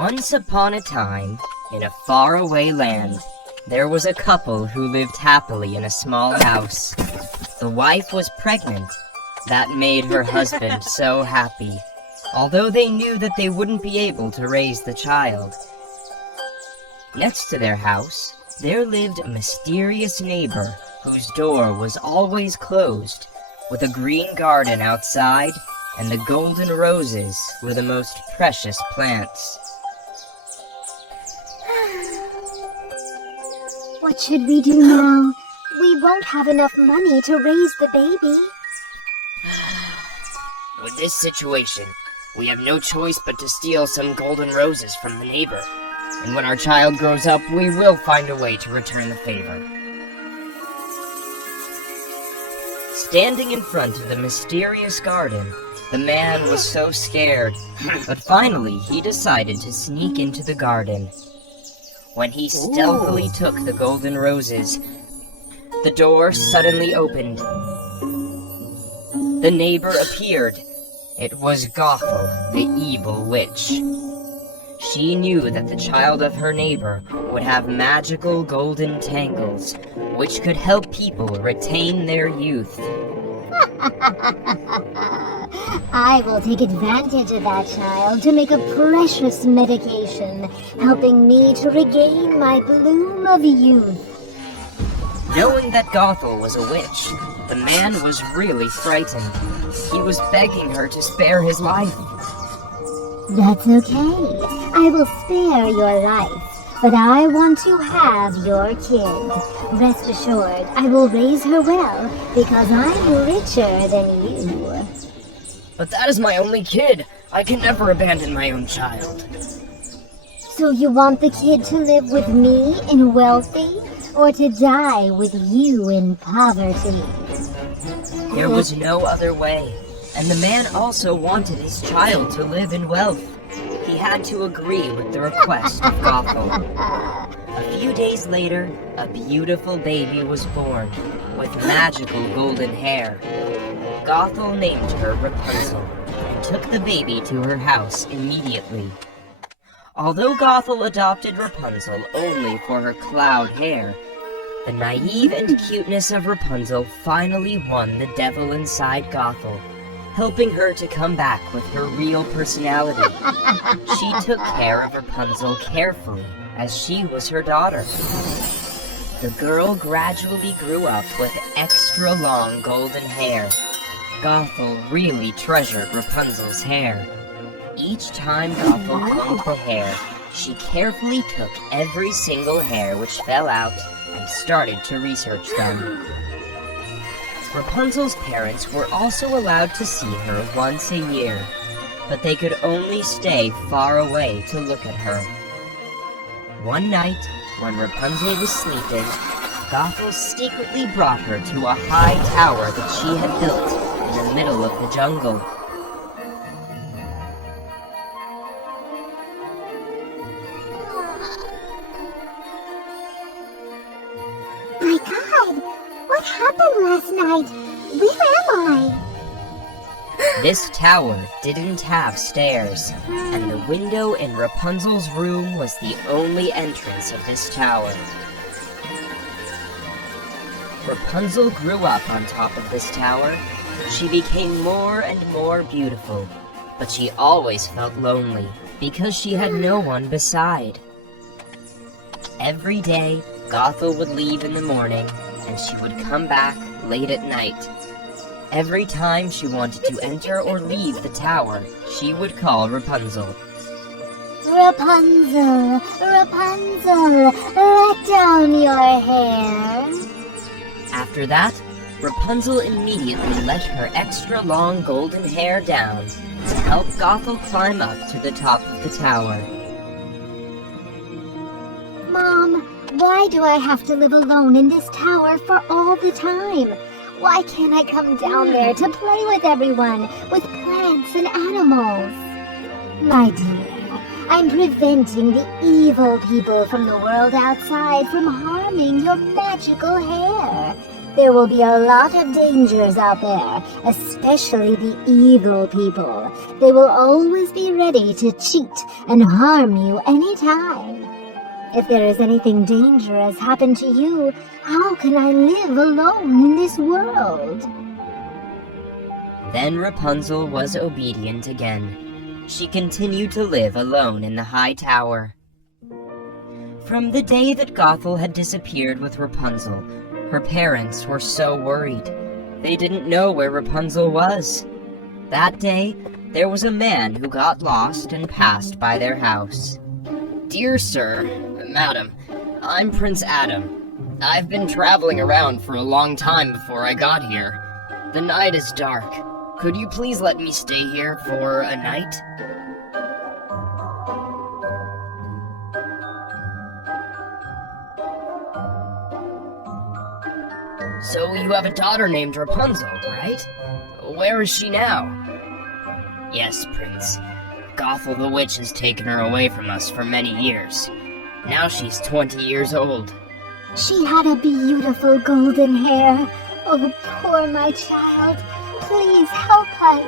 Once upon a time, in a faraway land, there was a couple who lived happily in a small house. The wife was pregnant. That made her husband so happy, although they knew that they wouldn't be able to raise the child. Next to their house, there lived a mysterious neighbor whose door was always closed, with a green garden outside, and the golden roses were the most precious plants. What should we do now? We won't have enough money to raise the baby. With this situation, we have no choice but to steal some golden roses from the neighbor. And when our child grows up, we will find a way to return the favor. Standing in front of the mysterious garden, the man was so scared, but finally he decided to sneak into the garden. When he stealthily took the golden roses, the door suddenly opened. The neighbor appeared. It was Gothel, the evil witch. She knew that the child of her neighbor would have magical golden tangles, which could help people retain their youth. I will take advantage of that child to make a precious medication, helping me to regain my bloom of youth. Knowing that Gothel was a witch, the man was really frightened. He was begging her to spare his life. That's okay. I will spare your life, but I want to have your kid. Rest assured, I will raise her well, because I'm richer than you. But that is my only kid. I can never abandon my own child. So you want the kid to live with me in wealthy, or to die with you in poverty? There was no other way, and the man also wanted his child to live in wealth. He had to agree with the request of Gothel. A few days later, a beautiful baby was born, with magical golden hair. Gothel named her Rapunzel, and took the baby to her house immediately. Although Gothel adopted Rapunzel only for her cloud hair, the naive and cuteness of Rapunzel finally won the devil inside Gothel, helping her to come back with her real personality. She took care of Rapunzel carefully, as she was her daughter. The girl gradually grew up with extra long golden hair. Gothel really treasured Rapunzel's hair. Each time Gothel combed the hair, she carefully took every single hair which fell out and started to research them. Rapunzel's parents were also allowed to see her once a year, but they could only stay far away to look at her. One night, when Rapunzel was sleeping, Gothel secretly brought her to a high tower that she had built in the middle of the jungle. My God! What happened last night? Where am I? This tower didn't have stairs, and the window in Rapunzel's room was the only entrance of this tower. Rapunzel grew up on top of this tower. She became more and more beautiful, but she always felt lonely because she had no one beside. Every day, Gothel would leave in the morning, and she would come back late at night. Every time she wanted to enter or leave the tower, she would call Rapunzel. Rapunzel, Rapunzel, let down your hair. After that, Rapunzel immediately let her extra long golden hair down to help Gothel climb up to the top of the tower. Mom, why do I have to live alone in this tower for all the time? Why can't I come down there to play with everyone, with plants and animals? My dear, I'm preventing the evil people from the world outside from harming your magical hair. There will be a lot of dangers out there, especially the evil people. They will always be ready to cheat and harm you anytime. If there is anything dangerous happen to you, how can I live alone in this world? Then Rapunzel was obedient again. She continued to live alone in the high tower. From the day that Gothel had disappeared with Rapunzel, her parents were so worried. They didn't know where Rapunzel was. That day, there was a man who got lost and passed by their house. "Dear sir, madam, I'm Prince Adam. I've been traveling around for a long time before I got here. The night is dark. Could you please let me stay here for a night?" "So you have a daughter named Rapunzel, right? Where is she now?" "Yes, Prince. Gothel the witch has taken her away from us for many years. Now she's 20 years old." She had a beautiful golden hair. Oh, poor my child. Please help us.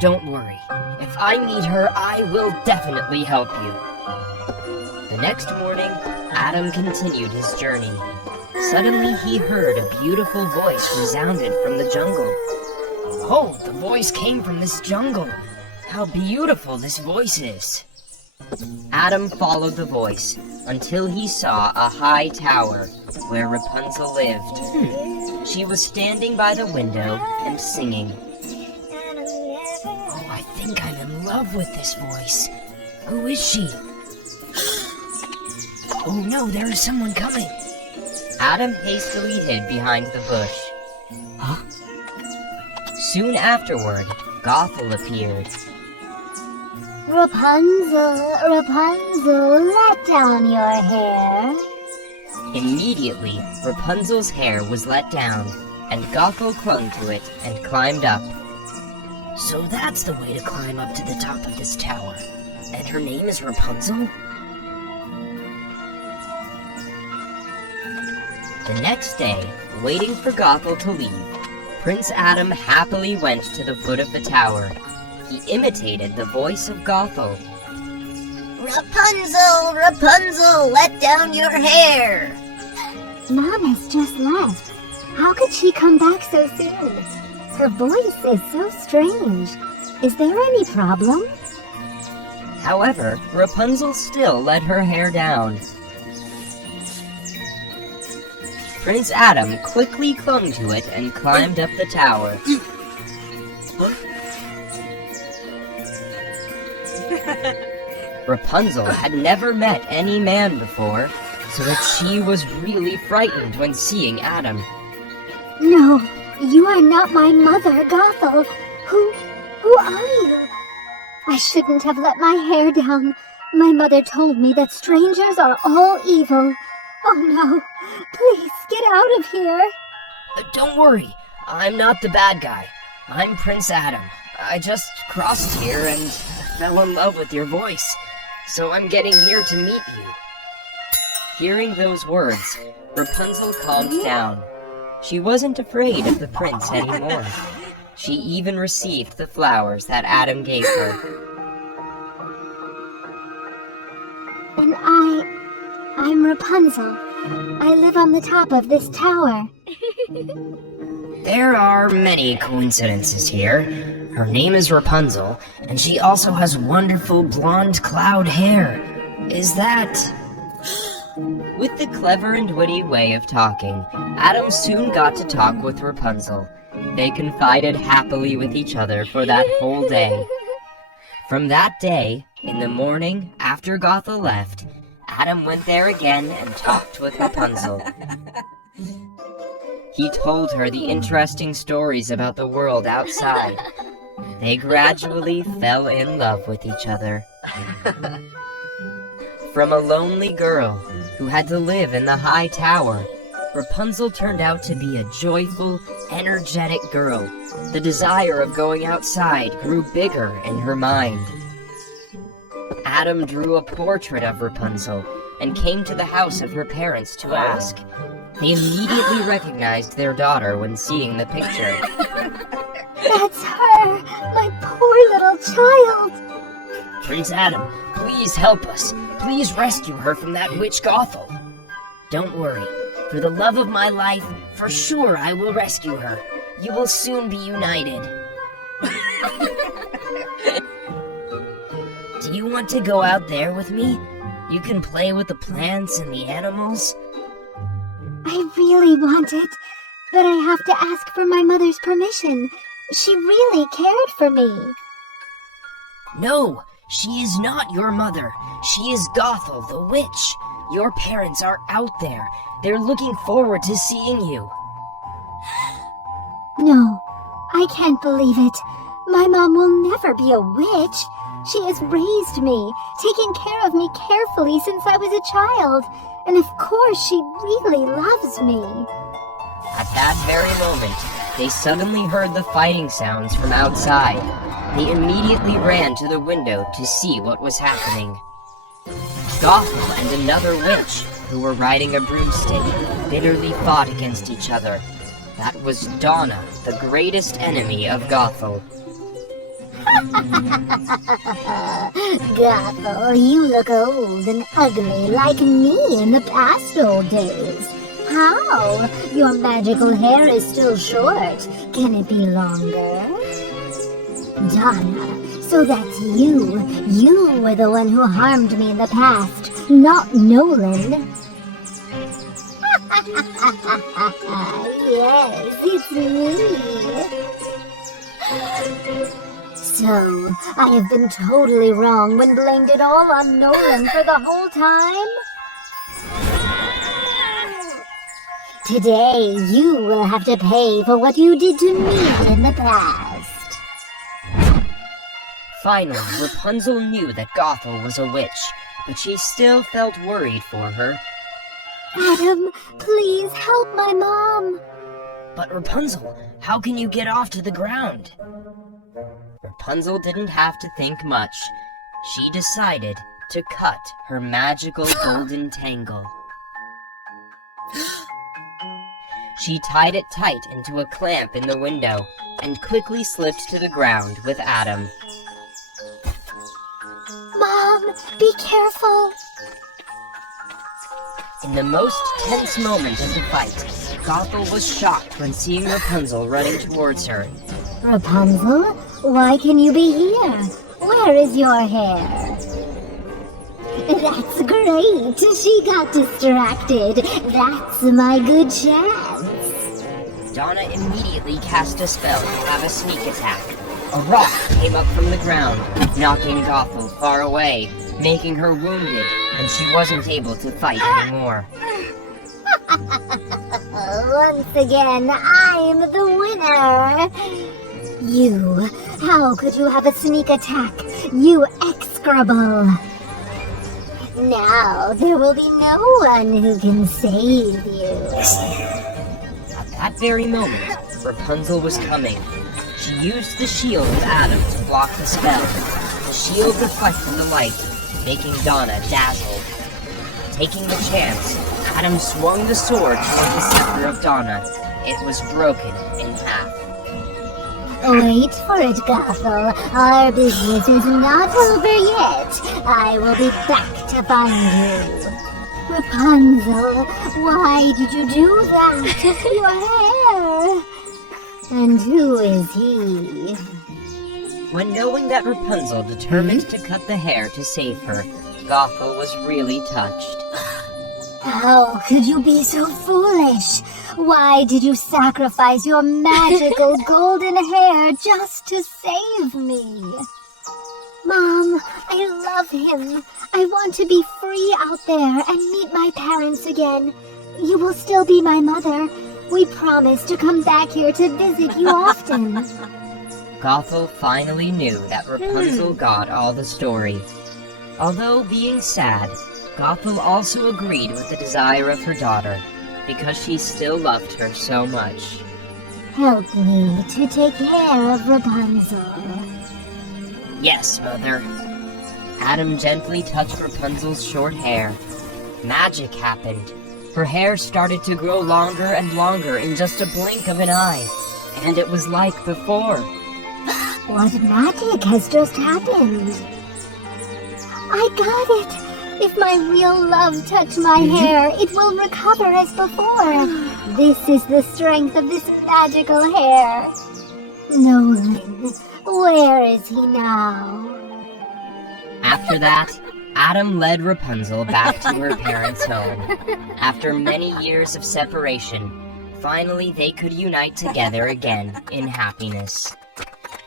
"Don't worry. If I meet her, I will definitely help you." The next morning, Adam continued his journey. Suddenly he heard a beautiful voice resounded from the jungle. "Oh, the voice came from this jungle. How beautiful this voice is." Adam followed the voice until he saw a high tower where Rapunzel lived. She was standing by the window and singing. "Oh, I think I'm in love with this voice. Who is she? Oh no, there is someone coming." Adam hastily hid behind the bush. Huh? Soon afterward, Gothel appeared. Rapunzel, Rapunzel, let down your hair. Immediately, Rapunzel's hair was let down, and Gothel clung to it and climbed up. "So that's the way to climb up to the top of this tower. And her name is Rapunzel?" The next day, waiting for Gothel to leave, Prince Adam happily went to the foot of the tower. He imitated the voice of Gothel. "Rapunzel, Rapunzel, let down your hair!" Mom has just left. How could she come back so soon? Her voice is so strange. Is there any problem? However, Rapunzel still let her hair down. Prince Adam quickly clung to it and climbed up the tower. Rapunzel had never met any man before, so that she was really frightened when seeing Adam. No, you are not my mother, Gothel. Who are you? I shouldn't have let my hair down. My mother told me that strangers are all evil. Oh no, please get out of here. Don't worry, I'm not the bad guy. I'm Prince Adam. I just crossed here and fell in love with your voice, so I'm getting here to meet you. Hearing those words, Rapunzel calmed down. She wasn't afraid of the prince anymore. She even received the flowers that Adam gave her. And I'm Rapunzel. I live on the top of this tower. There are many coincidences here. Her name is Rapunzel, and she also has wonderful blonde cloud hair. Is that... With the clever and witty way of talking, Adam soon got to talk with Rapunzel. They confided happily with each other for that whole day. From that day, in the morning, after Gothel left, Adam went there again and talked with Rapunzel. He told her the interesting stories about the world outside. They gradually fell in love with each other. From a lonely girl who had to live in the high tower, Rapunzel turned out to be a joyful, energetic girl. The desire of going outside grew bigger in her mind. Adam drew a portrait of Rapunzel and came to the house of her parents to ask, They immediately recognized their daughter when seeing the picture. That's her! My poor little child! Prince Adam, please help us. Please rescue her from that witch Gothel. Don't worry. For the love of my life, for sure I will rescue her. You will soon be united. Do you want to go out there with me? You can play with the plants and the animals. I really want it, but I have to ask for my mother's permission. She really cared for me. No, she is not your mother. She is Gothel, the witch. Your parents are out there. They're looking forward to seeing you. No, I can't believe it. My mom will never be a witch. She has raised me, taken care of me carefully since I was a child, and of course she really loves me. At that very moment, they suddenly heard the fighting sounds from outside. They immediately ran to the window to see what was happening. Gothel and another witch, who were riding a broomstick, bitterly fought against each other. That was Donna, the greatest enemy of Gothel. Gothel, you look old and ugly like me in the past old days. How? Your magical hair is still short. Can it be longer? Donna, so that's you. You were the one who harmed me in the past, not Nolan. Yes, it's me. So, I have been totally wrong when blamed it all on Nolan for the whole time? Today, you will have to pay for what you did to me in the past. Finally, Rapunzel knew that Gothel was a witch, but she still felt worried for her. Adam, please help my mom. But Rapunzel, how can you get off to the ground? Rapunzel didn't have to think much. She decided to cut her magical golden tangle. She tied it tight into a clamp in the window and quickly slipped to the ground with Adam. Mom, be careful. In the most tense moment of the fight, Gothel was shocked when seeing Rapunzel running towards her. Rapunzel, why can you be here? Where is your hair? That's great. She got distracted. That's my good chance. Donna immediately cast a spell to have a sneak attack. A rock came up from the ground, knocking Gothel far away, making her wounded, and she wasn't able to fight anymore. Once again, I'm the winner. You, how could you have a sneak attack? You execrable. Now there will be no one who can save you. At that very moment, Rapunzel was coming. She used the shield of Adam to block the spell. The shield reflected the light, making Donna dazzled. Taking the chance, Adam swung the sword toward the scepter of Donna. It was broken in half. Wait for it, Gothel. Our business is not over yet. I will be back to find you. Rapunzel, why did you do that to your hair? And who is he? When knowing that Rapunzel determined to cut the hair to save her, Gothel was really touched. How could you be so foolish? Why did you sacrifice your magical golden hair just to save me? Mom, I love him. I want to be free out there and meet my parents again. You will still be my mother. We promise to come back here to visit you often. Gothel finally knew that Rapunzel got all the story. Although being sad, Gothel also agreed with the desire of her daughter, because she still loved her so much. Help me to take care of Rapunzel. Yes, Mother. Adam gently touched Rapunzel's short hair. Magic happened. Her hair started to grow longer and longer in just a blink of an eye, and it was like before. What magic has just happened? I got it! If my real love touch my hair, it will recover as before. This is the strength of this magical hair. Nolan, where is he now? After that, Adam led Rapunzel back to her parents' home. After many years of separation, finally they could unite together again in happiness.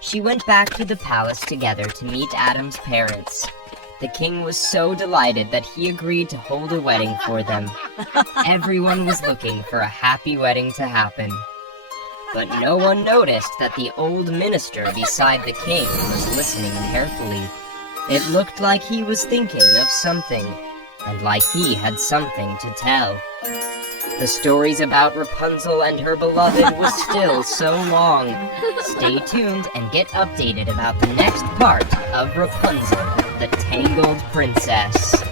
She went back to the palace together to meet Adam's parents. The king was so delighted that he agreed to hold a wedding for them. Everyone was looking for a happy wedding to happen. But no one noticed that the old minister beside the king was listening carefully. It looked like he was thinking of something, and like he had something to tell. The stories about Rapunzel and her beloved was still so long. Stay tuned and get updated about the next part of Rapunzel, the Tangled Princess.